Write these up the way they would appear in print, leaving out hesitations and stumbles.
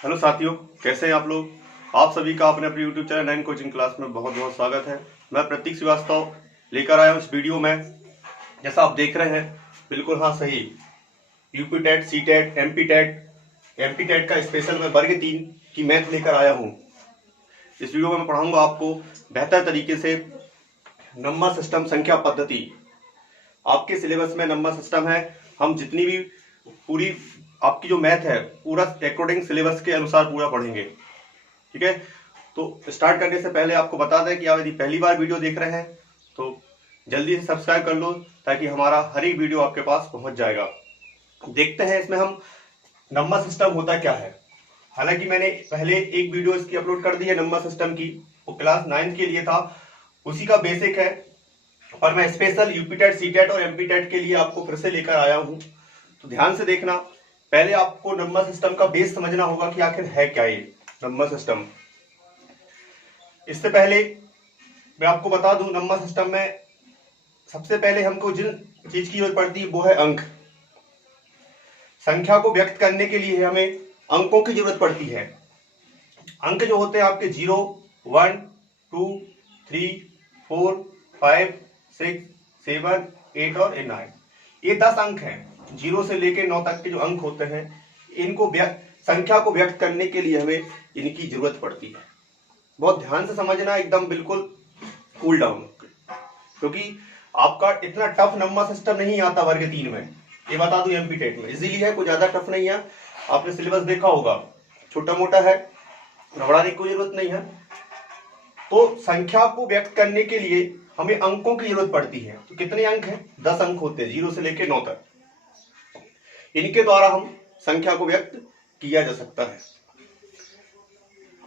Hello साथियों, कैसे हैं आप लोग। आप सभी का अपने अपने यूट्यूब चैनल 9 कोचिंग क्लास में बहुत बहुत स्वागत है। मैं प्रतीक श्रीवास्तव लेकर आया हूं इस वीडियो में। जैसा आप देख रहे हैं, बिल्कुल हाँ सही, UP TET, C TET, MP TET का स्पेशल में वर्ग 3 की मैथ लेकर आया हूँ। इस वीडियो में मैं पढ़ाऊंगा आपको बेहतर तरीके से नंबर सिस्टम, संख्या पद्धति। आपके सिलेबस में नंबर सिस्टम है। हम जितनी भी पूरी आपकी जो मैथ है पूरा अकॉर्डिंग सिलेबस के अनुसार पूरा पढ़ेंगे, ठीक है। तो स्टार्ट करने से पहले आपको बता दें कि आप यदि पहली बार वीडियो देख रहे हैं तो जल्दी से सब्सक्राइब कर लो, ताकि हमारा हर एक वीडियो आपके पास पहुंच जाएगा। देखते हैं इसमें हम नंबर सिस्टम होता क्या है। हालांकि मैंने पहले एक वीडियो इसकी अपलोड कर दी है नंबर सिस्टम की, वो क्लास 9 के लिए था, उसी का बेसिक है। और मैं special UP TET, C TET और एमपी टेट के लिए आपको फिर से लेकर आया हूं। तो ध्यान से देखना। पहले आपको नंबर सिस्टम का बेस समझना होगा कि आखिर है क्या ये नंबर सिस्टम। इससे पहले मैं आपको बता दूं, नंबर सिस्टम में सबसे पहले हमको जिन चीज की जरूरत पड़ती है वो है अंक। संख्या को व्यक्त करने के लिए हमें अंकों की जरूरत पड़ती है। अंक जो होते हैं आपके 0, 1, 2, 3, 4, 5, 6, 7, 8 और 9, ये 10 अंक हैं। 0 से लेकर 9 तक के जो अंक होते हैं, इनको संख्या को व्यक्त करने के लिए हमें इनकी जरूरत पड़ती है। बहुत ध्यान से समझना, एकदम बिल्कुल कूल डाउन, क्योंकि आपका इतना टफ नंबर सिस्टम नहीं आता वर्ग 3 में। ये बता दूं एमपी टेट में इजीली है, कोई ज्यादा टफ नहीं है। आपने सिलेबस देखा होगा, छोटा मोटा है, घबराने की कोई जरूरत नहीं है। तो संख्या को व्यक्त करने के लिए हमें अंकों की जरूरत पड़ती है। तो कितने अंक हैं? 10 अंक होते हैं, 0 से लेकर 9 तक। इनके द्वारा हम संख्या को व्यक्त किया जा सकता है।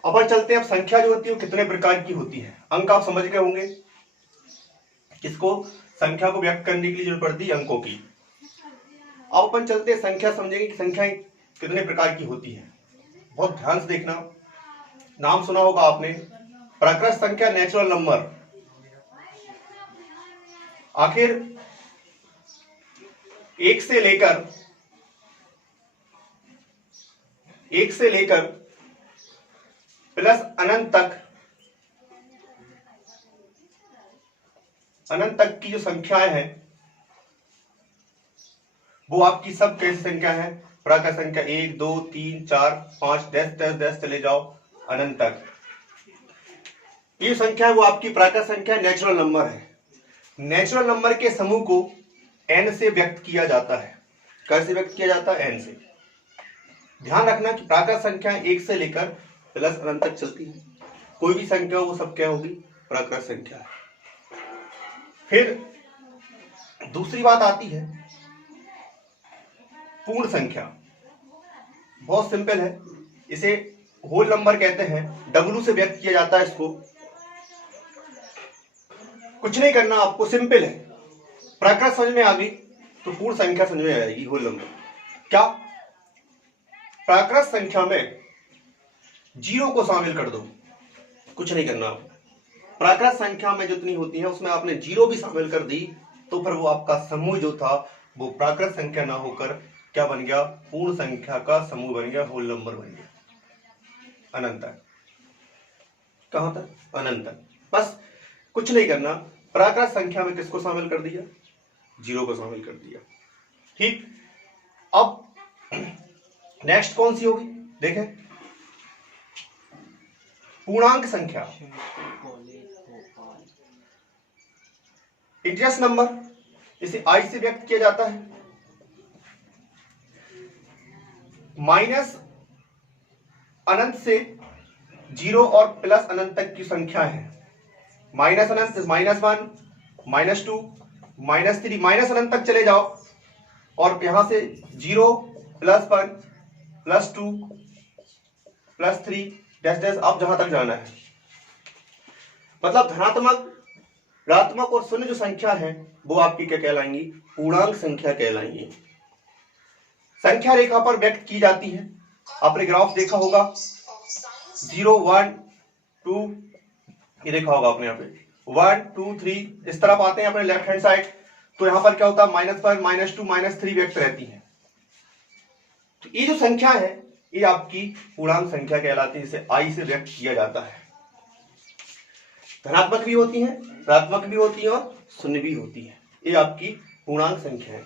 अब चलते हैं, अब संख्या जो होती है वो कितने प्रकार की होती है। अंक आप समझ गए होंगे, किसको संख्या को व्यक्त करने के लिए जरूरत पड़ती है, अंकों की। अब अपन चलते हैं, संख्या समझेंगे कि संख्याएं कितने प्रकार की होती है। बहुत ध्यान से देखना। नाम सुना होगा आपने, प्राकृत संख्या, नेचुरल नंबर। आखिर 1 से लेकर प्लस अनंत तक की जो संख्याएं हैं वो आपकी सब कैसी संख्या है? प्राकृत संख्या 1, 2, 3, 4, 5, 10 चले जाओ अनंत तक। ये संख्या है वो आपकी प्राकृत संख्या, नेचुरल नंबर है। नेचुरल नंबर के समूह को n से व्यक्त किया जाता है। कैसे व्यक्त किया जाता है? n से। ध्यान रखना कि प्राकृत संख्या 1 से लेकर प्लस अनंत तक चलती है। कोई भी संख्या हो वो सब क्या होगी? प्राकृत संख्या है। फिर दूसरी बात आती है पूर्ण संख्या। बहुत सिंपल है, इसे होल नंबर कहते हैं। W से व्यक्त किया जाता है इसको। कुछ नहीं करना आपको, सिंपल है। प्राकृत समझ में आ गई तो पूर्ण संख्या समझ में आ जाएगी, होल नंबर। क्या? प्राकृत संख्या में 0 को शामिल कर दो, कुछ नहीं करना आप। प्राकृत संख्या में जितनी होती है उसमें आपने 0 भी शामिल कर दी तो फिर वो आपका समूह जो था वो प्राकृत संख्या ना होकर क्या बन गया? पूर्ण संख्या का समूह बन गया, होल नंबर बन गया। अनंत तक। कहां तक? अनंत तक। बस कुछ नहीं करना। प्राकृत संख्या में किसको शामिल कर दिया? 0 को शामिल कर दिया। ठीक। अब नेक्स्ट कौन सी होगी? देखें, पूर्णांक संख्या, इंटीजर्स नंबर। इसे i से व्यक्त किया जाता है। माइनस अनंत से 0 और प्लस अनंत तक की संख्या है। माइनस अनंत -1, -2, -3, माइनस अनंत तक चले जाओ और यहां से 0, +1, +2, +3, डैश अब जहां तक जाना है। मतलब धनात्मक, ऋणात्मक और शून्य जो संख्या है वो आपकी क्या कहलाएंगी? पूर्णांक संख्या कहलाएंगी। संख्या रेखा पर व्यक्त की जाती है। आपने ग्राफ देखा होगा, 0, 1, 2, ये देखा होगा आपने यहाँ पे 1, 2, 3 इस तरफ आते हैं अपने लेफ्ट हैंड साइड। तो यहां पर क्या होता है? -1, -2, -3 व्यक्त रहती है। तो ये जो संख्या है ये आपकी पूर्णांक संख्या कहलाती है, जिसे आई से व्यक्त किया जाता है। धनात्मक भी होती है, ऋणात्मक भी होती है और शून्य भी होती है। ये आपकी पूर्णांक संख्या है।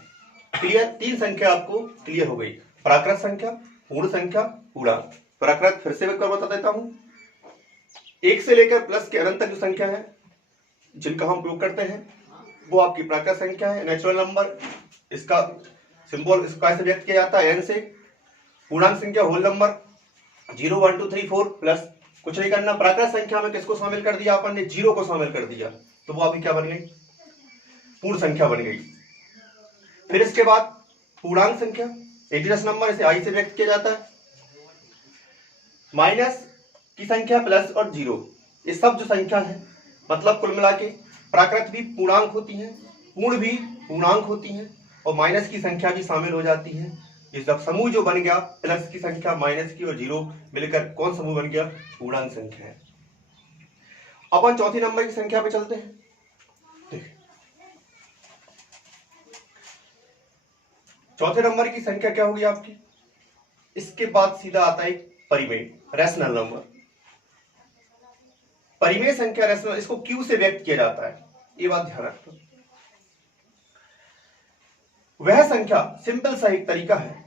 क्लियर? 3 संख्या आपको क्लियर हो गई। प्राकृत संख्या, पूर्ण संख्या, पूर्णांक। प्राकृत फिर से बता देता हूं, 1 से लेकर प्लस के अनंत तक जो संख्या है जिनका हम उपयोग करते हैं वो आपकी प्राकृत संख्या है, नेचुरल नंबर। इसका सिंबल इसका से व्यक्त किया जाता है एन से। पूर्णांक संख्या होल नंबर 0 1 2 3 4 प्लस कुछ नहीं करना। प्राकृत संख्या में किसको शामिल कर दिया अपन ने? 0 को शामिल कर दिया, तो वो अभी क्या बन गई? पूर्ण संख्या बन गई। फिर इसके बाद पूर्णांक संख्या इंटीजर्स नंबर, इसे आई से व्यक्त किया जाता है। माइनस की संख्या प्लस और 0, ये सब जो संख्या है मतलब कुल मिला के प्राकृत भी पूर्णांक होती है, पूर्ण भी पूर्णांक होती है और माइनस की संख्या भी शामिल हो जाती है। इस समूह जो बन गया प्लस की संख्या, माइनस की और 0 मिलकर कौन समूह बन गया? पूर्णांक संख्या है। अपन चौथी नंबर की संख्या पे चलते हैं। चौथे नंबर की संख्या क्या होगी आपकी? इसके बाद सीधा आता है परिमेय, रैशनल नंबर। परिमेय संख्या रैशनल, इसको क्यू से व्यक्त किया जाता है, ये बात ध्यान रखो। वह संख्या, सिंपल सा एक तरीका है,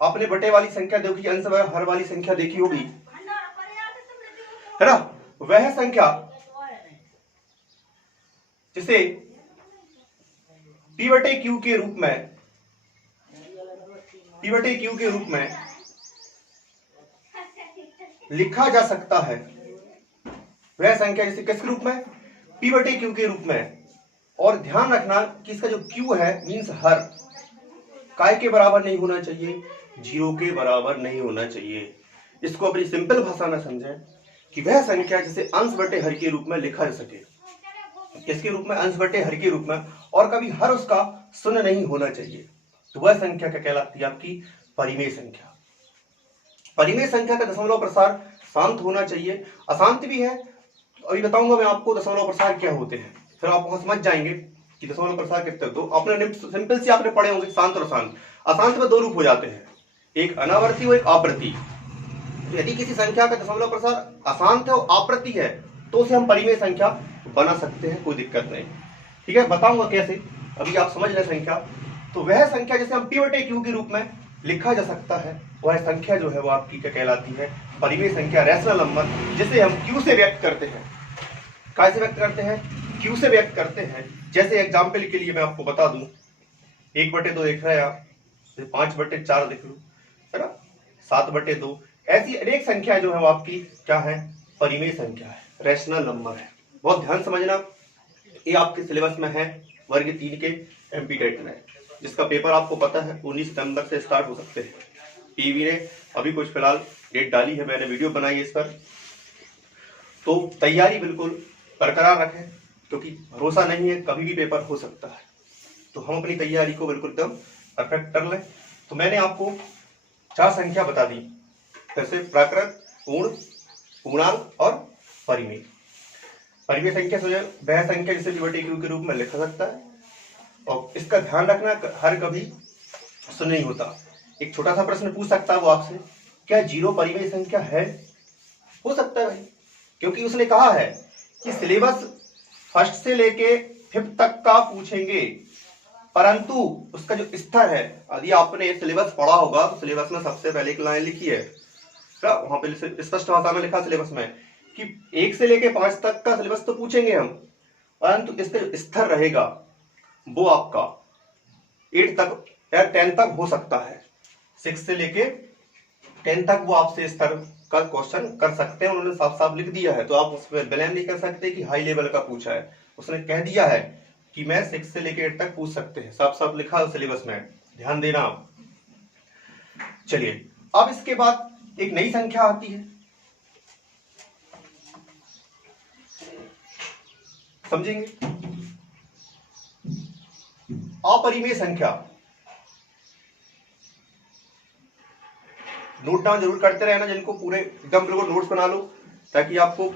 आपने बटे वाली संख्या देखी, अंश हर वाली संख्या देखी होगी, है ना? वह संख्या जिसे P बटे Q के रूप में, P बटे Q के रूप में लिखा जा सकता है, वह संख्या जिसे किस रूप में? P बटे Q के रूप में। और ध्यान रखना कि इसका जो Q है मीन्स हर, काय के बराबर नहीं होना चाहिए, 0 के बराबर नहीं होना चाहिए। इसको अपनी सिंपल भाषा में समझें कि वह संख्या जिसे अंश बटे हर के रूप में लिखा जा सके। किसके रूप में? अंश बटे हर के रूप में, और कभी हर उसका शून्य नहीं होना चाहिए, तो वह संख्या क्या कहलाती है? आपकी परिमेय संख्या। परिमेय संख्या का दशमलव प्रसार शांत होना चाहिए, अशांत भी है, अभी बताऊंगा मैं आपको दशमलव प्रसार क्या होते हैं, फिर आप वहां समझ जाएंगे कि दशमलव प्रसार कितने। तो आपने सिंपल से आपने पढ़े होंगे शांत और अशांत। अशांत में 2 रूप हो जाते हैं, एक अनावर्ती और एक आवर्ती। यदि किसी संख्या का दशमलव प्रसार अशांत है और आवर्ती है तो उसे हम परिमेय संख्या बना सकते हैं, कोई दिक्कत नहीं। ठीक है, बताऊंगा कैसे, अभी आप समझ लें संख्या। तो वह संख्या जिसे हम P बटे Q के रूप में लिखा जा सकता है, वह संख्या जो है वो आपकी क्या कहलाती है? परिमेय संख्या, रैशनल नंबर, जिसे हम Q से व्यक्त करते हैं। कैसे व्यक्त करते हैं? Q से व्यक्त करते हैं। जैसे एग्जाम्पल के लिए मैं आपको बता दूं, 1 बटे 2 देख रहे हैं आप, 5 बटे 4 देख लो, है ना, 7 बटे 2, ऐसी अनेक संख्या जो है वो आपकी क्या है? परिमेय संख्या है, रैशनल नंबर है। बहुत ध्यान समझना, ये आपके सिलेबस में है वर्ग 3 के एमपीटेट में, जिसका पेपर आपको पता है 19 सितंबर से स्टार्ट हो सकते हैं। पीवी ने अभी कुछ फिलहाल डेट डाली है, मैंने वीडियो बनाई है इस पर, तो तैयारी बिल्कुल बरकरार रखें, क्योंकि भरोसा नहीं है, कभी भी पेपर हो सकता है। तो हम अपनी तैयारी को बिल्कुल एकदम परफेक्ट कर लें। तो मैंने आपको 4 संख्या बता दी, जैसे प्राकृत, पूर्ण, पूर्णांक और परिमेय। परिमेय संख्या से वह संख्या जिसे P बटे Q के रूप में लिखा सकता है, और इसका ध्यान रखना हर कभी शून्य नहीं होता। एक छोटा सा प्रश्न पूछ सकता है वो आपसे, क्या 0 परिमेय संख्या है? हो सकता है भाई, क्योंकि उसने कहा है कि सिलेबस फर्स्ट से लेके 5th तक का पूछेंगे, परंतु उसका जो स्तर है, यदि आपने सिलेबस पढ़ा होगा तो सिलेबस में सबसे पहले एक लाइन लिखी है, वहां पे स्पष्ट भाषा में लिखा सिलेबस में कि 1 से लेके 5 तक का सिलेबस तो पूछेंगे हम, परंतु इसका जो स्तर रहेगा वो आपका 8 तक या 10 तक हो सकता है। 6 से लेके 10 तक वो आपसे स्तर का क्वेश्चन कर सकते हैं, उन्होंने साफ साफ लिख दिया है, तो आप उसमें ब्लेम नहीं कर सकते कि हाई लेवल का पूछा है। उसने कह दिया है कि मैं 6 से लेके 8 तक पूछ सकते हैं, साफ साफ लिखा है सिलेबस में, ध्यान देना आप। चलिए, अब इसके बाद एक नई संख्या आती है, समझेंगे? अपरिमेय संख्या। नोट डाउन जरूर करते रहना, जिनको पूरे एकदम बिल्कुल नोट्स बना लो, ताकि आपको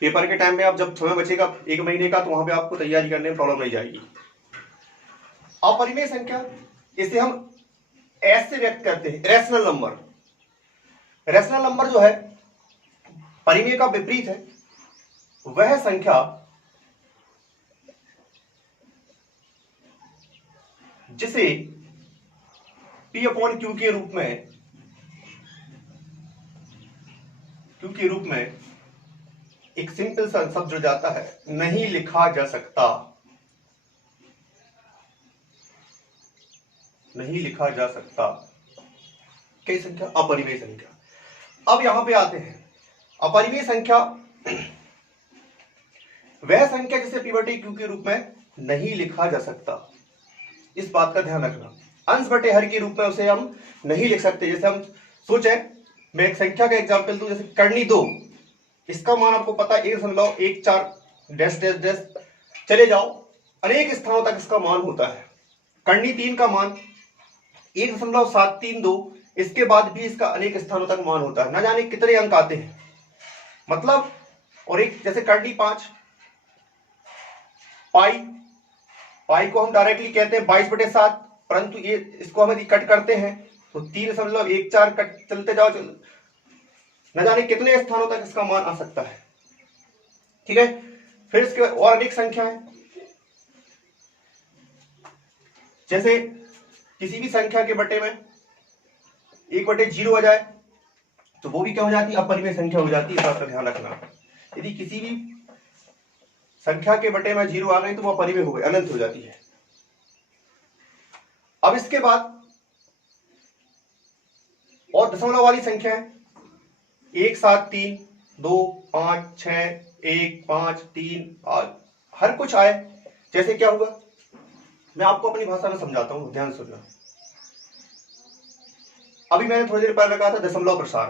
पेपर के टाइम में आप जब समय बचेगा 1 महीने का, तो वहां पे आपको तैयारी करने में प्रॉब्लम नहीं जाएगी। अपरिमेय संख्या, इसे हम एस से व्यक्त करते हैं, रैशनल नंबर। रैशनल नंबर जो है परिमेय का विपरीत है, वह संख्या जिसे P अपॉन Q के रूप में एक सिंपल सा शब्द जुड़ जाता है, नहीं लिखा जा सकता, नहीं लिखा जा सकता। कई संख्या? अपरिमेय संख्या। अब यहां पे आते हैं, अपरिमेय संख्या वह संख्या जिसे P बटे Q के रूप में नहीं लिखा जा सकता। इस बात का ध्यान रखना, अंश बटे हर के रूप में उसे हम नहीं लिख सकते। जैसे हम सोचें, मैं एक संख्या का एग्जांपल दूं, जैसे कर्णी 2, इसका मान आपको पता है 1.14 डैश डैश डैश, चले जाओ अनेक स्थानों तक इसका मान होता है। कर्णी 3 का मान 1.732, इसके बाद भी इसका अनेक स्थानों तक मान होता है, ना जाने कितने अंक आते हैं, मतलब। और एक जैसे कर्णी 5, पाई को हम डायरेक्टली कहते हैं 22/7, परंतु ये इसको हम यदि कट करते हैं तो 3.14 कट चलते जाओ, न जाने कितने स्थानों तक इसका मान आ सकता है। ठीक है, फिर इसके और अनेक संख्या है, जैसे किसी भी संख्या के बटे में 1/0 आ जाए तो वो भी क्या हो जाती है? अपरिमेय संख्या हो जाती है। इस बात का ध्यान रखना, यदि किसी भी संख्या के बटे में 0 आ गई तो वो अपरिमेय हो गई, अनंत हो जाती है। अब इसके बाद और दशमलव वाली संख्या है, 1 7 3 2 5 6 1 5 3 8, हर कुछ आए। जैसे क्या हुआ, मैं आपको अपनी भाषा में समझाता हूं, ध्यान सुनना। अभी मैंने थोड़ी देर पहले कहा था दशमलव प्रसार,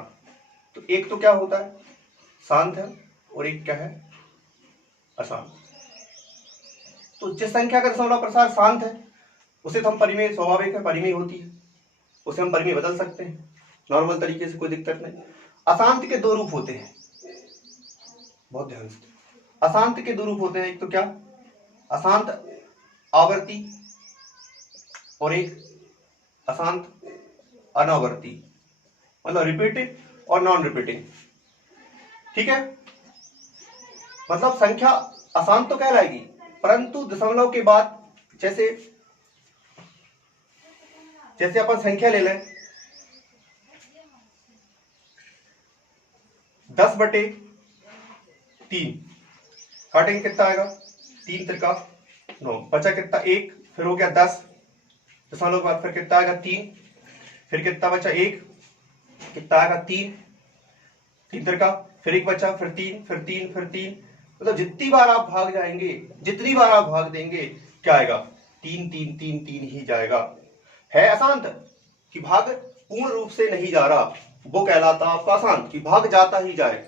तो एक तो क्या होता है? शांत है, और एक क्या है? अशांत। तो जिस संख्या का दशमलव प्रसार शांत है उसे तो हम परिमेय, स्वाभाविक है परिमेय होती है, उसे हम परिमेय बदल सकते हैं नॉर्मल तरीके से, कोई दिक्कत नहीं। अशांत के दो रूप होते हैं, बहुत ध्यान से। अशांत के दो रूप होते हैं, एक तो क्या? अशांत आवर्ती, और एक अशांत अनावर्ती, मतलब रिपीटिंग और नॉन रिपीटिंग। ठीक है, मतलब संख्या अशांत तो कहलाएगी, परंतु दशमलव के बाद जैसे अपन संख्या ले लें 10/3, काटेंगे कितना आएगा? 3 त्रिका 9, बचा कितना? 1, फिर हो गया 10, दशमलव के बाद फिर कितना आएगा? 3, फिर कितना बचा? 1, कितना आएगा? 3 त्रिका, फिर 1 बचा, फिर 3, फिर 3, फिर 3, मतलब जितनी बार आप भाग जाएंगे, जितनी बार आप भाग देंगे, क्या आएगा? 3 3 3 3 ही जाएगा। है अशांत कि भाग पूर्ण रूप से नहीं जा रहा, वो कहलाता आपका अशांत कि भाग जाता ही जाए।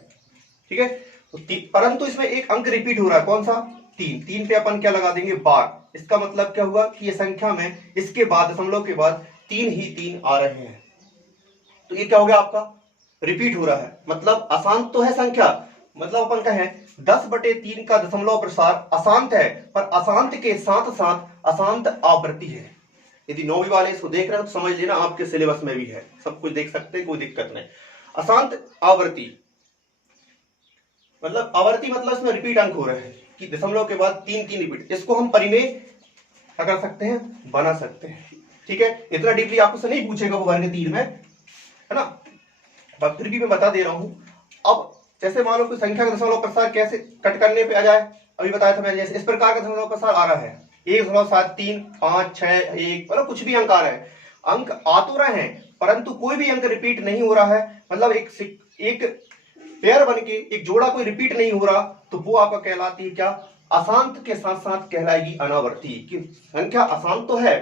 ठीक है, तो परंतु इसमें एक अंक रिपीट हो रहा है, कौन सा? 3 पे अपन क्या लगा देंगे? बार। इसका मतलब क्या हुआ कि ये संख्या में इसके बाद दशमलव के बाद 3 ही 3 आ रहे हैं, तो ये क्या हो गया? आपका रिपीट हो रहा है, मतलब अशांत तो है संख्या, मतलब अपन कहें 10/3 का दशमलव प्रसार अशांत है, पर अशांत के साथ साथ अशांत आवृत्ति है। यदि 9वीं वाले इसको देख रहे हो तो समझ लेना आपके सिलेबस में भी है, सब कुछ देख सकते हैं, कोई दिक्कत नहीं। अशांत आवृत्ति मतलब आवर्ती, मतलब इसमें रिपीट अंक हो रहे हैं कि दशमलव के बाद 3 3 रिपीट। इसको हम परिमेय क्या कर सकते हैं? बना सकते हैं। ठीक है, इतना डीपली आपको नहीं पूछेगा वो वर्ग 3 में, है ना, पर फिर भी मैं बता दे रहा हूं। अब जैसे मान लो कोई संख्या का दशमलव प्रसार कैसे कट करने पे आ जाए, अभी बताया था मैंने, जैसे इस प्रकार का दशमलव प्रसार आ रहा है 1.73 5 6 1, मतलब कुछ भी अंक आ रहे हैं, अंक आ तो रहे हैं परंतु कोई भी अंक रिपीट नहीं हो रहा है, मतलब एक पेयर बन के एक जोड़ा कोई रिपीट नहीं हो रहा, तो वो आपका कहलाती है क्या? अशांत के साथ साथ कहलाएगी अनावर्ती। कि संख्या अशांत तो है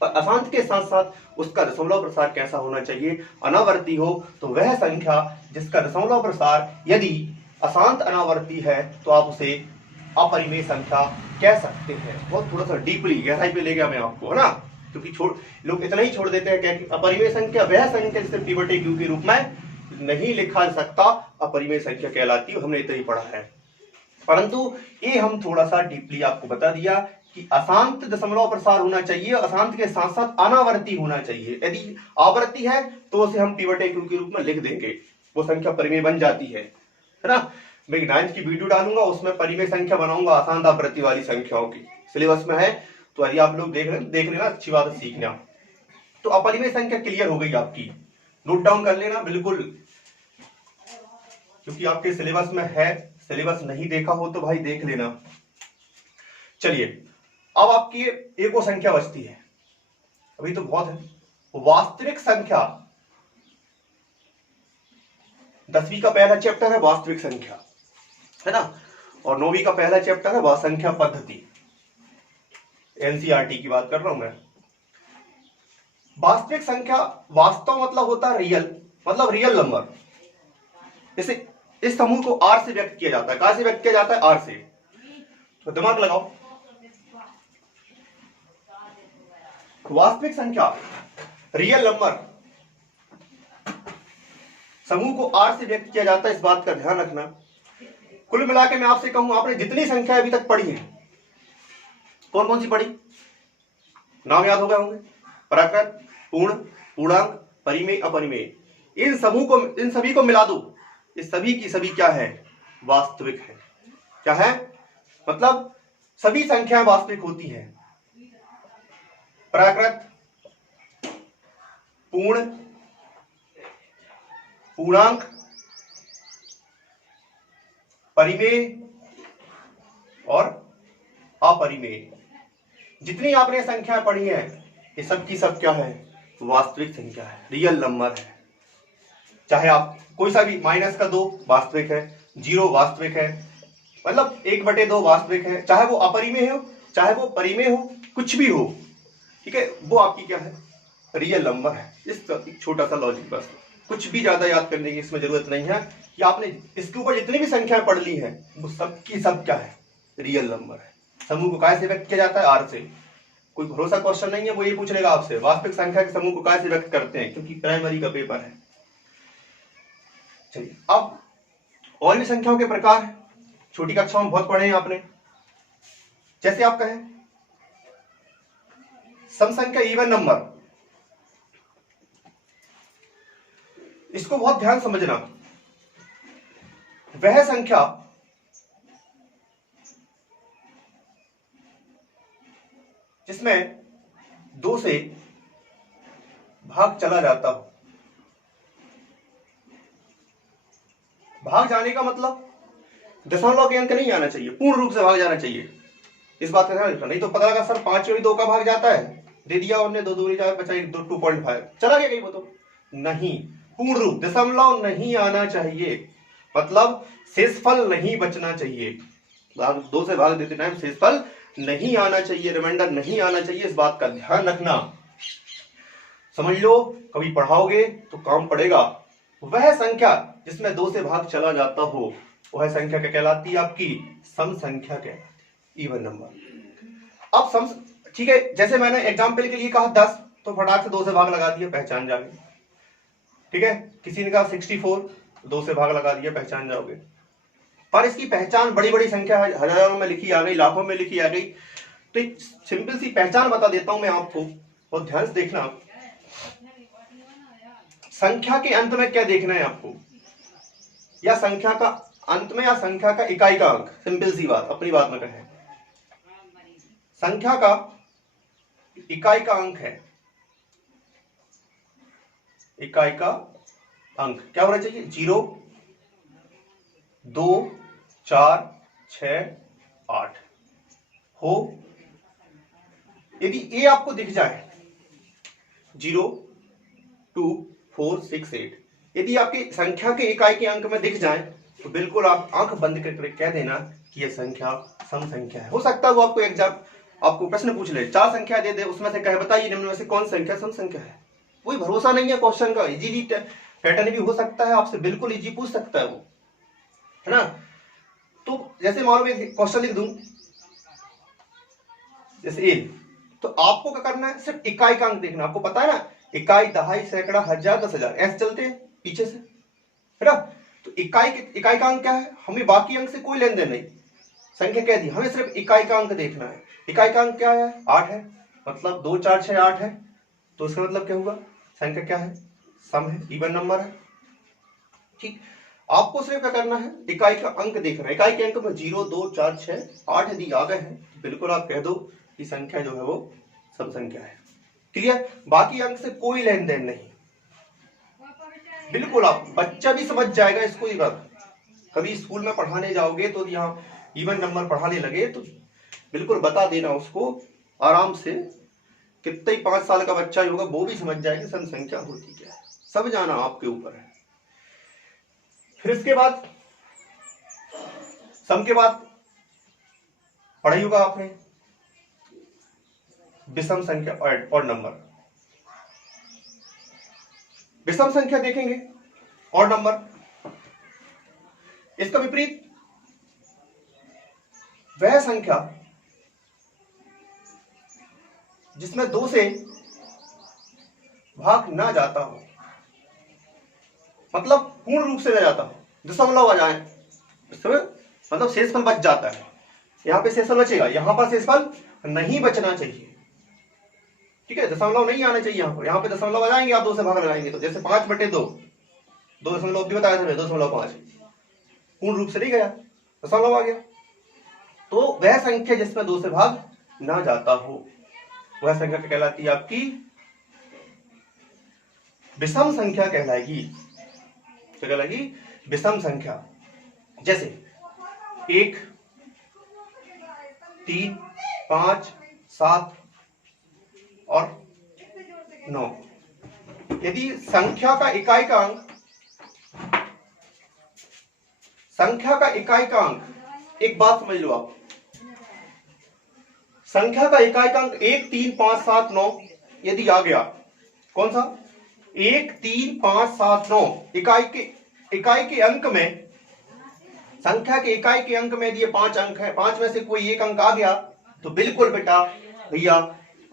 पर अशांत के साथ साथ उसका दशमलव प्रसार कैसा होना चाहिए? अनावर्ती हो। तो वह संख्या जिसका दशमलव प्रसार यदि अशांत अनावर्ती है तो आप उसे अपरिमेय संख्या कह सकते हैं। बहुत थोड़ा सा डीपली गहराई पे ले गया मैं आपको, है ना, क्योंकि लोग इतना ही छोड़ देते हैं कि अपरिमेय संख्या वह संख्या जिसे P बटे Q के रूप में नहीं लिखा जा सकता, अपरिमेय संख्या कहलाती है। हमने इतना ही पढ़ा है, परंतु ये हम थोड़ा सा डीपली आपको बता दिया कि अशांत दशमलव प्रसार होना चाहिए, अशांत के साथ साथ अनावर्ती होना चाहिए। यदि आवर्ती है तो उसे हम p बटे q के रूप में लिख देंगे, वो संख्या परिमेय बन जाती है ना। मैं 9th की वीडियो डालूंगा, उसमें परिमेय संख्या बनाऊंगा अशांत आवृत्ति वाली संख्याओं की, सिलेबस में है, तो यदि आप लोग देख लेना, अच्छी बात है सीखना। तो अपरिमेय संख्या क्लियर हो गई आपकी, नोट डाउन कर लेना बिल्कुल, क्योंकि आपके सिलेबस में है। सिलेबस नहीं देखा हो तो भाई देख लेना। चलिए अब आपकी एक और संख्या बचती है, अभी तो बहुत है, वास्तविक संख्या। 10वीं का पहला चैप्टर है वास्तविक संख्या, है ना, और 9वीं का पहला चैप्टर है संख्या पद्धति, एनसीईआरटी की बात कर रहा हूं मैं। वास्तविक संख्या, वास्तव मतलब होता है रियल, मतलब रियल नंबर। जैसे इस समूह को आर से व्यक्त किया जाता है, कहां से व्यक्त किया जाता है? आर से। तो दिमाग लगाओ, वास्तविक संख्या रियल नंबर समूह को आर से व्यक्त किया जाता है, इस बात का ध्यान रखना। कुल मिला के मैं आपसे कहूं, आपने जितनी संख्या अभी तक पढ़ी है, कौन कौन सी पढ़ी? नाम याद हो गए होंगे, प्राकृत, पूर्ण, पूर्णांक, परिमेय, अपरिमेय। इन सभी को मिला दो, ये सभी की सभी क्या है? वास्तविक है। क्या है? मतलब सभी संख्याएं वास्तविक होती हैं। प्राकृत, पूर्ण, पूर्णांक, परिमेय और अपरिमेय, जितनी आपने संख्या पढ़ी है, ये सब की सब क्या है? वास्तविक संख्या है, रियल नंबर है। चाहे आप कोई सा भी, -2 वास्तविक है, 0 वास्तविक है, मतलब 1/2 वास्तविक है, चाहे वो अपरिमेय हो चाहे वो परिमेय हो, कुछ भी हो, ठीक है, वो आपकी क्या है? रियल नंबर है। इस छोटा सा लॉजिक, बस कुछ भी ज्यादा याद करने की इसमें जरूरत नहीं है, कि आपने इसके ऊपर जितनी भी संख्याएं पढ़ ली है, वो सब की सब क्या है? रियल नंबर है। समूह को काय से व्यक्त किया जाता है? आर से। कोई भरोसा क्वेश्चन नहीं है, वो ये पूछ लेगा आपसे, वास्तविक संख्या के समूह को काय से व्यक्त करते हैं, क्योंकि प्राइमरी का पेपर है। चलिए अब और भी संख्याओं के प्रकार है, छोटी कक्षाओं में बहुत पढ़े हैं आपने। जैसे आप कहें सम संख्या, इवन नंबर, इसको बहुत ध्यान समझना। वह संख्या जिसमें 2 से भाग चला जाता हो। भाग जाने का मतलब दशमलव के अंक नहीं आना चाहिए, पूर्ण रूप से भाग जाना चाहिए, इस बात का ध्यान रखना। नहीं तो पता लगा सर 5 में 2 का भाग जाता है, दे दिया उन्होंने, 2 दूरी जाए बचा 2.5, चला गया कहीं वो, तो नहीं, पूर्ण रूप, दशमलव नहीं आना चाहिए, मतलब शेषफल नहीं बचना चाहिए। 2 से भाग देते टाइम शेषफल नहीं आना चाहिए, रिमाइंडर नहीं आना चाहिए, इस बात का ध्यान रखना। समझ लो, कभी पढ़ाओगे तो काम पड़ेगा। वह संख्या जिसमें 2 से भाग चला जाता हो, वह संख्या क्या कहलाती है? आपकी सम संख्या कहलाती, इवन नंबर। अब सम, ठीक है, जैसे मैंने एग्जाम्पल के लिए कहा 10, तो फटाक से 2 से भाग लगा दिया, पहचान जाओगे। ठीक है, किसी ने कहा 64, 2 से भाग लगा दिया, पहचान जाओगे। पर इसकी पहचान बड़ी बड़ी संख्या हजारों में लिखी आ गई, लाखों में लिखी आ गई, तो एक सिंपल सी पहचान बता देता हूं मैं आपको, और ध्यान से देखना। संख्या के अंत में क्या देखना है आपको, या संख्या का अंत में, या संख्या का इकाई का अंक। सिंपल सी बात, अपनी बात में कहें, संख्या का इकाई का अंक है, इकाई का अंक क्या होना चाहिए? 0, 2, 4, 6, 8 हो। यदि ए आपको दिख जाए 0, 2, 4, 6, 8, यदि आपकी संख्या के इकाई के अंक में दिख जाए, तो बिल्कुल आप आंख बंद करके कह देना कि यह संख्या सम संख्या है। हो सकता है वो आपको प्रश्न पूछ ले, 4 संख्या दे दे, उसमें से कहे बताइए निम्न में से कौन संख्या सम संख्या है। कोई भरोसा नहीं है क्वेश्चन का, इजीली पैटर्न भी हो सकता है, आपसे बिल्कुल इजी पूछ सकता है वो, है ना। तो जैसे मान लो मैं क्वेश्चन लिख दूं जैसे ए, तो आपको क्या करना है? सिर्फ इकाई का अंक देखना। आपको पता है ना, इकाई, दहाई, सैकड़ा, हजार, 10,000 ऐसे चलते हैं पीछे से, है ना। तो इकाई का अंक क्या है? हमें बाकी अंक से कोई लेन देन नहीं, संख्या कह दी, हमें सिर्फ इकाई का अंक देखना है। इकाई का अंक क्या है? 8 है, मतलब 2 4 6 8 है। तो इसका मतलब क्या हुआ? संख्या क्या है? सम है, इवन नंबर है। ठीक, आपको सिर्फ क्या करना है? इकाई का अंक देखना है। इकाई के अंक में 0 2 4 6 8 यदि आ गए हैं, बिल्कुल आप कह दो कि संख्या जो है वो सम संख्या है। क्लियर? बाकी अंक से कोई लेन देन नहीं, बिल्कुल आप बच्चा भी समझ जाएगा इसको। ये बात कभी स्कूल में पढ़ाने जाओगे तो यहाँ इवन नंबर पढ़ाने लगे तो बिल्कुल बता देना उसको आराम से। कितना ही 5 साल का बच्चा ही होगा वो भी समझ जाएगा सम संख्या होती क्या है। सब जाना आपके ऊपर है। फिर इसके बाद सम के बाद पढ़ाई होगा आपने विषम संख्या और नंबर। विषम संख्या देखेंगे और नंबर, इसका विपरीत वह संख्या जिसमें 2 से भाग ना जाता हो, मतलब पूर्ण रूप से ना जाता हो, दशमलव आ जाए इसमें, मतलब शेषफल बच जाता है। यहां पे शेषफल बचेगा, यहां पर शेषफल नहीं बचना चाहिए। ठीक है, दशमलव नहीं आना चाहिए यहाँ पे दशमलव आ जाएंगे, आप 2 से भाग लगाएंगे तो जैसे 5/2, 2 भी बताया था मैं, 2.5 पूर्ण रूप से नहीं गया, दशमलव आ गया। तो वह संख्या जिसमें 2 से भाग ना जाता हो वह संख्या क्या कहलाती है? आपकी विषम संख्या कहलाएगी। क्या कहलाएगी? विषम संख्या। जैसे 1 3 5 7 और 9। यदि संख्या का इकाई का अंक, एक बात समझ लो आप, संख्या का इकाई का अंक 1 3 5 7 9 यदि आ गया, कौन सा? 1 3 5 7 9 इकाई के अंक में, संख्या के इकाई के अंक में यदि ये 5 अंक है, 5 में से कोई एक अंक आ गया तो बिल्कुल बेटा भैया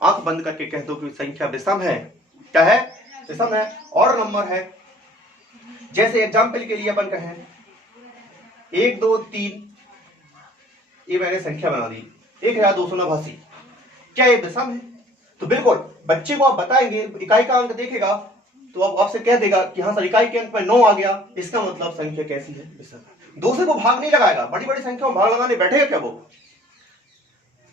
आंख बंद करके कह दो कि संख्या विषम है। क्या है? विषम है और नंबर है। जैसे एग्जाम्पल के लिए अपन कहें 1 2 3, ये मैंने संख्या बना दी 1289। क्या ये विषम है? तो बिल्कुल बच्चे को आप बताएंगे, इकाई का अंक देखेगा तो अब आपसे कह देगा कि हाँ सर इकाई के अंक में 9 आ गया, इसका मतलब संख्या कैसी है? विषम है। 2 से वो भाग नहीं लगाएगा, बड़ी बड़ी संख्या में भाग लगाने बैठेगा क्या? वो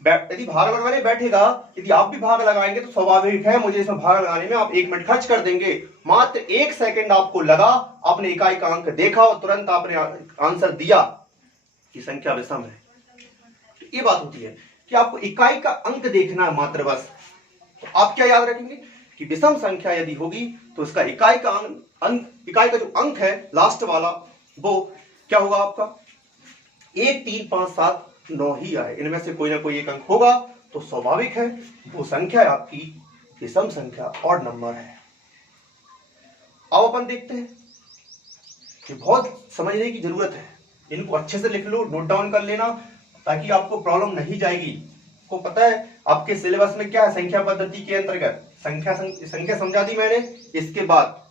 यदि भाग लगाने बैठेगा, यदि आप भी भाग लगाएंगे तो स्वाभाविक है मुझे इसमें भाग लगाने में आप 1 मिनट खर्च कर देंगे। मात्र 1 सेकंड आपको लगा, आपने इकाई का अंक देखा और तुरंत आपने आंसर दिया कि संख्या विषम है। ये बात होती है कि आपको इकाई का अंक देखना है मात्र बस। तो आप क्या याद रखेंगे कि विषम संख्या यदि होगी तो इसका इकाई का जो अंक है लास्ट वाला वो क्या होगा आपका? 1 3 5 7 9 ही आए, इनमें से कोई ना कोई एक अंक होगा तो स्वाभाविक है वो संख्या आपकी विषम संख्या और नंबर है। अब अपन देखते हैं कि बहुत समझने की जरूरत है, इनको अच्छे से लिख लो, नोट डाउन कर लेना ताकि आपको प्रॉब्लम नहीं जाएगी। को पता है आपके सिलेबस में क्या है? संख्या पद्धति के अंतर्गत संख्या समझा दी मैंने। इसके बाद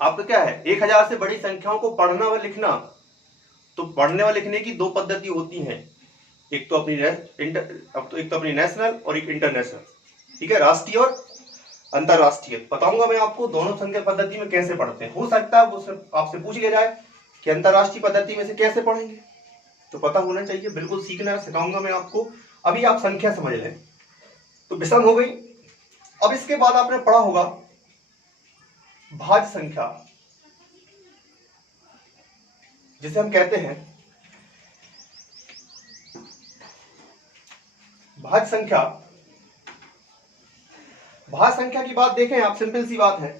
आपका क्या है? 1000 से बड़ी संख्याओं को पढ़ना व लिखना। तो पढ़ने व लिखने की 2 पद्धति होती हैं, एक तो अपनी नेशनल और एक इंटरनेशनल। ठीक है, राष्ट्रीय और अंतरराष्ट्रीय। बताऊंगा मैं आपको दोनों संख्या पद्धति में कैसे पढ़ते हैं। हो सकता है वो आपसे पूछ लिया जाए कि अंतरराष्ट्रीय पद्धति में से कैसे पढ़ेंगे, तो पता होना चाहिए, बिल्कुल सीखना सिखाऊंगा मैं आपको। अभी आप संख्या समझ लें। तो विषम हो गई। अब इसके बाद आपने पढ़ा होगा भाज्य संख्या, जिसे हम कहते हैं भाज्य संख्या। भाज्य संख्या की बात देखें आप, सिंपल सी बात है।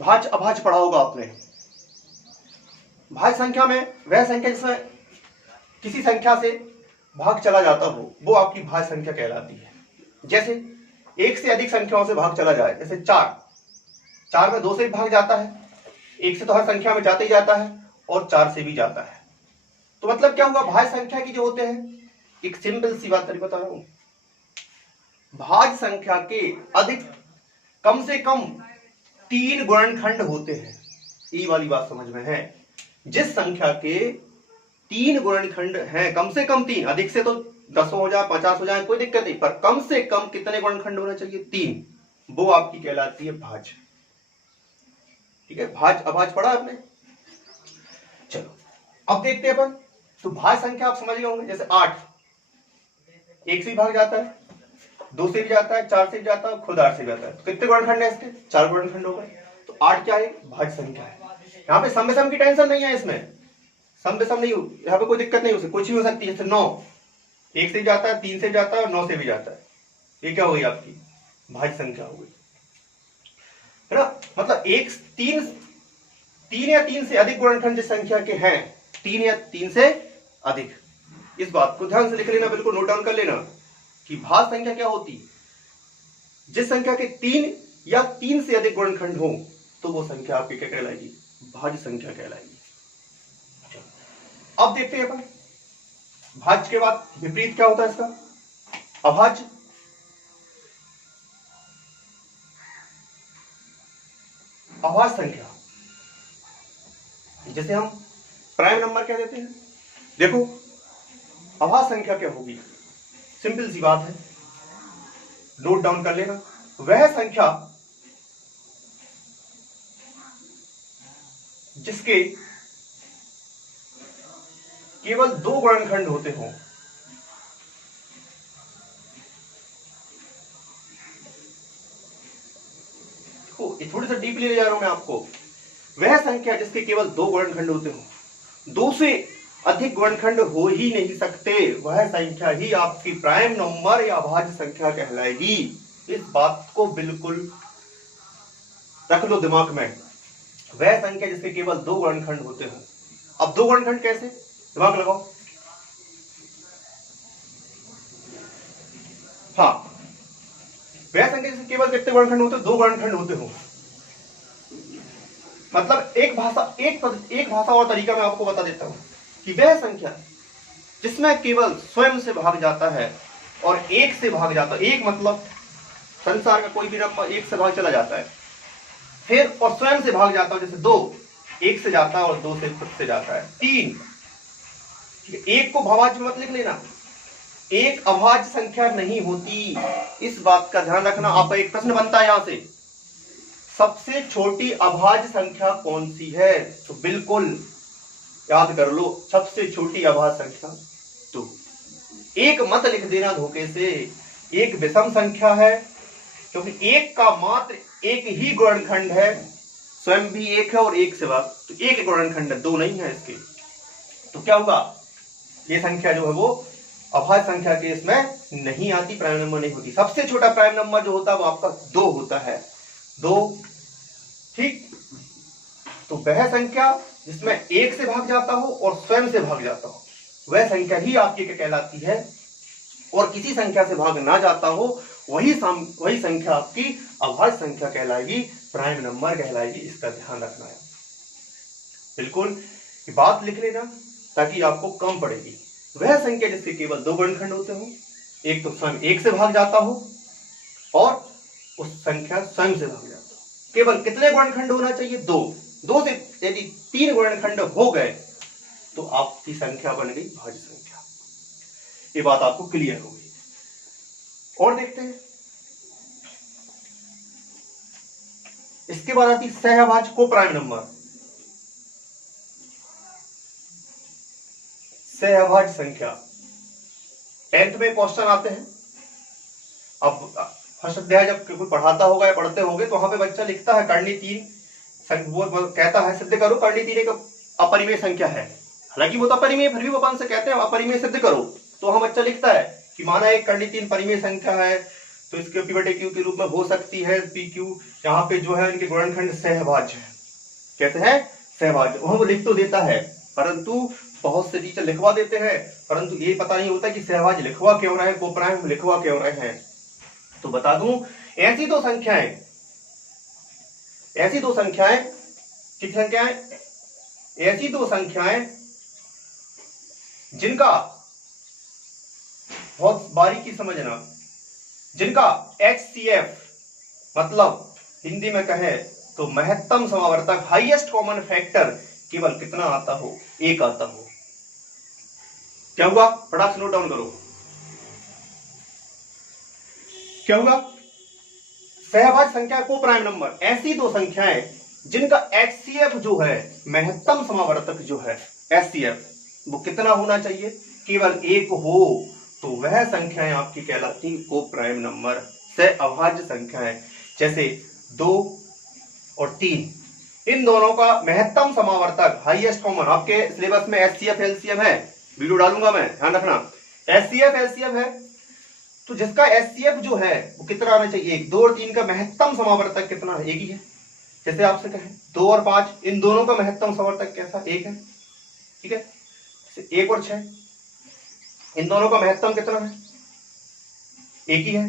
भाज्य अभाज्य पढ़ा होगा आपने। भाज्य संख्या में वह संख्या जिसमें किसी संख्या से भाग चला जाता हो वो आपकी भाज्य संख्या कहलाती है। जैसे 1 से अधिक संख्याओं से भाग चला जाए, जैसे 4 में 2 से भी भाग जाता है, 1 से तो हर संख्या में जाते ही जाता है और 4 से भी जाता है। तो मतलब क्या हुआ? भाज्य संख्या की जो होते हैं, एक सिंपल सी बात बता रहा हूं, भाज्य संख्या के अधिक कम से कम 3 गुणनखंड होते हैं। ये वाली बात समझ में है। जिस संख्या के तीन गुणनखंड हैं, कम से कम तीन, अधिक से तो 10 हो जाए 50 हो जाए कोई दिक्कत नहीं, पर कम से कम कितने गुणनखंड होना चाहिए? तीन। वो आपकी कहलाती है भाज्य। ठीक है, भाज्य अभाज्य पढ़ा आपने। चलो अब देखते हैं अपन। तो भाज्य संख्या आप समझ गए होंगे, जैसे 8 1 से भी भाग जाता है, 2 से भी जाता है, 4 से भी जाता है, खुद 8 से भी जाता है। तो कितने गुणनखंड है इसके? 4 गुणनखंड हो गए। तो 8 क्या है? भाज्य संख्या है। यहाँ पे सम विषम की टेंशन नहीं है, इसमें सम विषम नहीं, यहाँ पे कोई दिक्कत नहीं, उसे कुछ भी हो सकती है। जैसे 9 1 से जाता है, 3 से जाता है और 9 से भी जाता है। ये क्या हो गई? आपकी भाज्य संख्या हो गई, है ना। मतलब एक तीन या तीन से अधिक गुणनखंड जिस संख्या के हैं, 3 या 3 से अधिक, इस बात को ध्यान से लिख लेना, बिल्कुल नोट डाउन कर लेना कि भाज्य संख्या क्या होती? जिस संख्या के 3 या 3 से अधिक गुणनखंड हो तो वो संख्या आपकी क्या कहलाएगी? भाज्य संख्या कहलाएगी। अब देखते हैं अपन भाज्य के बाद विपरीत क्या होता है इसका? अभाज्य। अभाज्य संख्या जिसे हम प्राइम नंबर कह देते हैं। देखो अभाज्य संख्या क्या होगी? सिंपल सी बात है, नोट डाउन कर लेना। वह संख्या जिसके केवल 2 गुणनखंड होते हों। थोड़ी सा डीपली ले जा रहा हूं मैं आपको। वह संख्या जिसके केवल 2 गुणनखंड होते हों, 2 से अधिक गुणनखंड हो ही नहीं सकते, वह संख्या ही आपकी प्राइम नंबर या अभाज्य संख्या कहलाएगी। इस बात को बिल्कुल रख लो दिमाग में। वह संख्या जिसके केवल 2 गुणनखंड होते हों। अब 2 गुणनखंड कैसे? दिमाग लगाओ। हाँ, वह संख्या जिसके केवल कितने गुणनखंड होते? 2 गुणनखंड होते हो। मतलब एक भाषा और तरीका मैं आपको बता देता हूं कि वह संख्या जिसमें केवल स्वयं से भाग जाता है और 1 से भाग जाता है। 1 मतलब संसार का कोई भी नंबर 1 से भाग चला जाता है, फिर और स्वयं से भाग जाता है। जैसे 2 1 से जाता है और 2 से खुद से जाता है। 3 1 को भाज्य मत लिख लेना, 1 अभाज्य संख्या नहीं होती, इस बात का ध्यान रखना। आपका एक प्रश्न बनता है यहां से, सबसे छोटी अभाज्य संख्या कौन सी है? तो बिल्कुल याद कर लो, सबसे छोटी अभाज्य संख्या 2। 1 मत लिख देना धोखे से, 1 विषम संख्या है, क्योंकि 1 का मात्र 1 ही गुणनखंड है, स्वयं भी 1 है और 1 से भाग, तो 1 गुणनखंड है, 2 नहीं है इसके। तो क्या होगा? ये संख्या जो है वो अभाज्य संख्या के इसमें नहीं आती, प्राइम नंबर नहीं होती। सबसे छोटा प्राइम नंबर जो होता है वो आपका 2 होता है, 2। ठीक, तो वह संख्या जिसमें 1 से भाग जाता हो और स्वयं से भाग जाता हो, वह संख्या ही आपकी क्या कहलाती है। और किसी संख्या से भाग ना जाता हो वही संख्या आपकी अभाज्य संख्या कहलाएगी, प्राइम नंबर कहलाएगी। इसका ध्यान रखना है, बिल्कुल ये बात लिख लेना ताकि आपको कम पड़ेगी। वह संख्या जिसके केवल 2 गुणनखंड होते हो, एक तो स्वयं 1 से भाग जाता हो और उस संख्या स्वयं से भाग जाता हो। केवल कितने गुणनखंड होना चाहिए? 2 से यदि 3 गुणनखंड हो गए तो आपकी संख्या बन गई भाज्य संख्या। ये बात आपको क्लियर हो गई। और देखते हैं, इसके बाद आती सहअभाज्य को प्राइम नंबर। सहअभाज्य संख्या 10th में क्वेश्चन आते हैं। अब फर्स्ट अध्याय जब कोई पढ़ाता होगा या पढ़ते होंगे तो वहां पे बच्चा लिखता है कर्णी 3, वो कहता है सिद्ध करो कर्णी 3 एक अपरिमेय संख्या है। हालांकि वो तो अपरिमेय, फिर भी वो अपन से कहते हैं अपरिमेय सिद्ध करो। तो वहां बच्चा लिखता है कि माना एक कर्णी 3 परिमेय संख्या है तो इसके P बटे Q के रूप में हो सकती है PQ। यहाँ पे जो है इनके गुणनखंड सहअभाज्य है। कैसे है? सहअभाज्य। वहां वो लिख तो देता है, परंतु बहुत से टीचर लिखवा देते हैं, परंतु ये पता नहीं होता कि सहअभाज्य लिखवा क्यों रहे हैं, कोप्राइम लिखवा क्यों रहे हैं। तो बता दूं, ऐसी दो संख्याएं कितनी संख्याएं? ऐसी दो संख्याएं जिनका बहुत बारीकी समझना, जिनका HCF मतलब हिंदी में कहे तो महत्तम समावर्तक, हाईएस्ट कॉमन फैक्टर केवल कितना आता हो? 1 आता हो। क्या हुआ, फटाक से नोट डाउन करो। क्या हुआ, सहभाज्य संख्या को प्राइम नंबर ऐसी दो संख्याएं जिनका एचसीएफ जो है महत्तम समावर्तक जो है एचसीएफ वो कितना होना चाहिए, केवल एक हो तो वह संख्याएं आपकी कहलाती को प्राइम नंबर। सहअभाज्य संख्याएं जैसे 2 और 3 इन दोनों का महत्तम समावर्तक हाईएस्ट कॉमन, आपके सिलेबस में एचसीएफ एलसीएम है, वीडियो डालूंगा मैं, ध्यान रखना। एचसीएफ एलसीएफ है तो जिसका एचसीएफ जो है वो कितना आना चाहिए, 1, 2 और 3 का महत्तम समावर्तक कितना है, एक ही है। जैसे आपसे कहें 2 और 5 इन दोनों का महत्तम समावर्तक कैसा, एक है, ठीक है। 1 और 6 इन दोनों का महत्तम कितना है, एक ही है।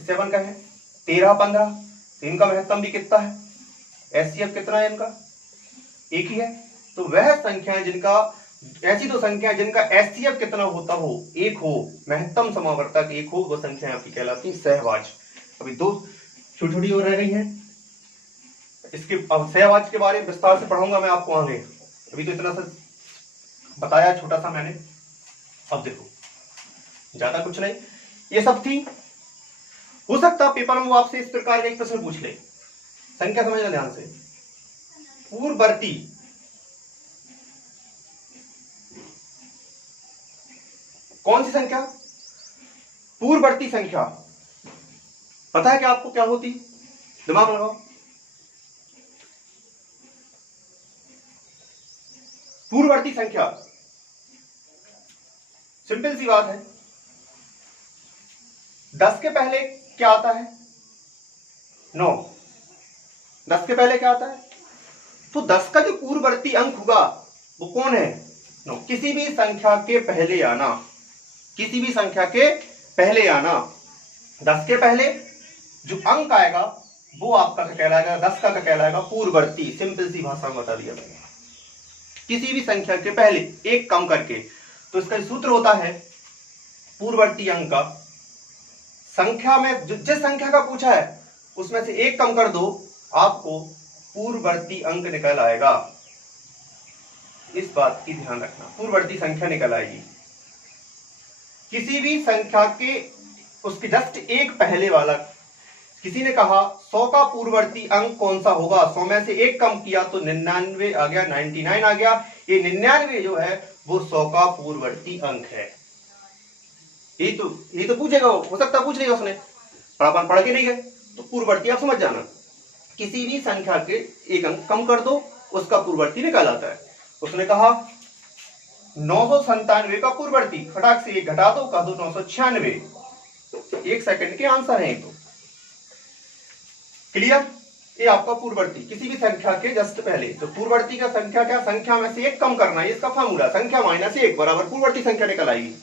7 का है, 13 15 तो इनका महत्तम भी कितना है, एचसीएफ कितना है इनका, एक ही है। तो वह संख्याएं जिनका, ऐसी दो संख्याएं जिनका एचसीएफ कितना होता हो, एक हो, महत्तम समावर्तक एक हो, वो संख्याएं आपकी कहलाती सहभाज्य। अभी दो छोटी छोटी और रह गई हैं, इसके अब सहभाज्य के बारे में विस्तार से पढ़ाऊंगा मैं आपको आगे, अभी तो इतना सा बताया छोटा सा मैंने। अब देखो ज्यादा कुछ नहीं, ये सब थी। हो सकता पेपर में वो आपसे इस प्रकार का एक प्रश्न पूछ ले, संख्या समझना ध्यान से, पूर्ववर्ती कौन सी संख्या, पूर्ववर्ती संख्या, पता है क्या आपको क्या होती, दिमाग लगाओ। पूर्ववर्ती संख्या सिंपल सी बात है, 10 के पहले क्या आता है, 9। 10 के पहले क्या आता है, तो 10 का जो पूर्ववर्ती अंक होगा वो कौन है, 9। किसी भी संख्या के पहले आना, किसी भी संख्या के पहले आना, 10 के पहले जो अंक आएगा वो आपका क्या कहलाएगा, 10 का क्या कहलाएगा, पूर्ववर्ती। सिंपल सी भाषा में बता दिया मैंने, किसी भी संख्या के पहले एक कम करके। तो इसका सूत्र होता है पूर्ववर्ती अंक का, संख्या में जिस संख्या का पूछा है उसमें से एक कम कर दो, आपको पूर्ववर्ती अंक निकल आएगा। इस बात की ध्यान रखना, पूर्ववर्ती संख्या निकल आएगी। किसी भी संख्या के उसके जस्ट एक पहले वाला, किसी ने कहा 100 का पूर्ववर्ती अंक कौन सा होगा, 100 में से एक कम किया तो 99 आ गया, 99 आ गया। ये 99 जो है वो 100 का पूर्ववर्ती अंक है। ये तो पूछेगा, हो सकता पूछ लेगा उसने, पढ़ के नहीं गए तो पूर्ववर्ती आप समझ जाना, किसी भी संख्या के एक अंक कम कर दो उसका पूर्ववर्ती निकाल आता है। उसने कहा 997 का पूर्ववर्ती, फटाक से एक घटा दो, कह दो 996, 1 सेकंड के आंसर है। तो क्लियर, ये आपका पूर्ववर्ती किसी भी संख्या के जस्ट पहले। तो पूर्ववर्ती का संख्या क्या, संख्या में से एक कम करना है, इसका फार्मूला संख्या माइनस 1 बराबर पूर्ववर्ती संख्या निकल आएगी।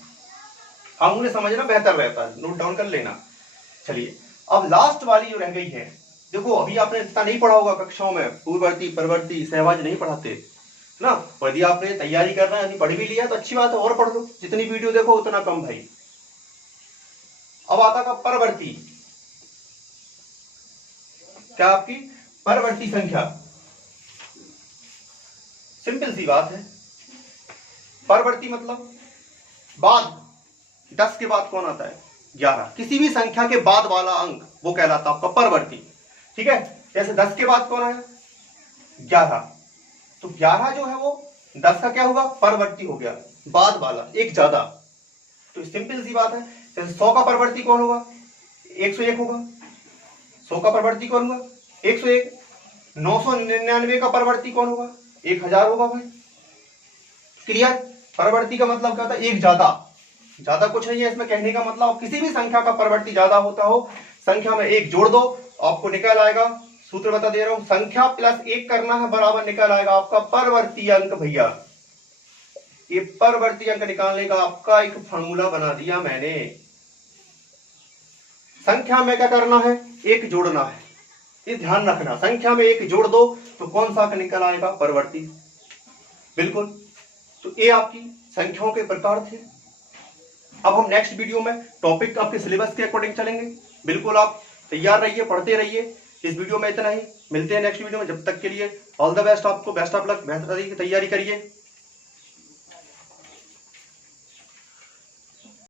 फार्मूले समझना बेहतर रहता है, नोट डाउन कर लेना। चलिए अब लास्ट वाली जो रह गई है, देखो अभी आपने इतना नहीं पढ़ा होगा कक्षाओं में, पूर्ववर्ती परवर्ती सहभाज्य नहीं पढ़ाते ना। यदि आपने तैयारी करना है, पढ़ भी लिया तो अच्छी बात है, और पढ़ लो, जितनी वीडियो देखो उतना कम भाई। अब आता का परवर्ती, क्या आपकी परवर्ती संख्या, सिंपल सी बात है, परवर्ती मतलब बाद, 10 के बाद कौन आता है, 11। किसी भी संख्या के बाद वाला अंक वो कहलाता है आपका परवर्ती, ठीक है। जैसे 10 के बाद कौन है, 11, तो 11 जो है वो 10 का क्या होगा, परवर्ती हो गया, बाद वाला, एक ज्यादा। तो सिंपल सी बात है। जैसे 100 का परवर्ती कौन होगा, 101 होगा। 100 का परवर्ती कौन होगा, 101। 999 का परवर्ती कौन होगा, 1000 होगा भाई। क्लियर, परवर्ती का मतलब क्या होता है, एक ज्यादा। ज्यादा कुछ नहीं है इसमें कहने का मतलब, किसी भी संख्या का परवर्ती ज्यादा होता हो, संख्या में एक जोड़ दो, आपको निकल आएगा, सूत्र बता दे रहा हूं, संख्या प्लस 1 करना है बराबर निकल आएगा आपका परवर्ती अंक। भैया ये परवर्ती अंक निकालने का आपका एक फार्मूला बना दिया मैंने। संख्या में क्या करना है, एक जोड़ना है, ये ध्यान रखना। संख्या में एक जोड़ दो तो कौन सा अंक निकल आएगा, परवर्ती। बिल्कुल, तो ये आपकी संख्याओं के प्रकार थे। अब हम नेक्स्ट वीडियो में टॉपिक आपके सिलेबस के अकॉर्डिंग चलेंगे। बिल्कुल आप तैयार रहिए, पढ़ते रहिए। इस वीडियो में इतना ही, मिलते हैं नेक्स्ट वीडियो में। जब तक के लिए ऑल द बेस्ट, आपको बेस्ट ऑफ लक, बेहतर तैयारी करिए।